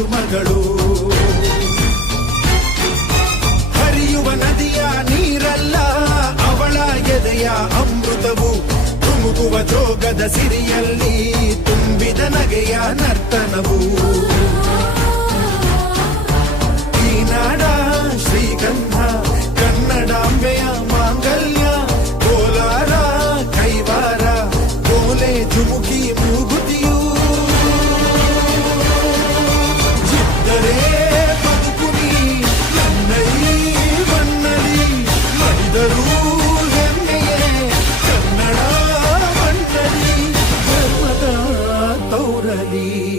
ಸುಮಗಳು. ಹರಿಯುವ ನದಿಯ ನೀರಲ್ಲ ಅವಳ ಎದೆಯ ಅಮೃತವು. ಧುಮುಕುವ ಜೋಗದ ಸಿರಿಯಲ್ಲಿ ತುಂಬಿದ ನಗೆಯ ನರ್ತನವು. ಈ ನಾಡ ಶ್ರೀಗಂಧ ಕನ್ನಡಾಂಬೆಯ ಮಾಂಗಲ್ಯ. ಕೋಲಾರ ಕೈವಾರ ಕೋಲೆ ಧುಮುಕಿ ಮೂಗುತಿಯು. ಇದ್ದರೆ ಬದುಕುನಿ ನನ್ನೈ ಮನ್ನಲಿ ಮಡಿದರೂ ಹೆಮ್ಮೆಯೇ ಕನ್ನಡ ಮಣ್ಣಲಿ ಧರ್ಮದ ತೌರಲಿ.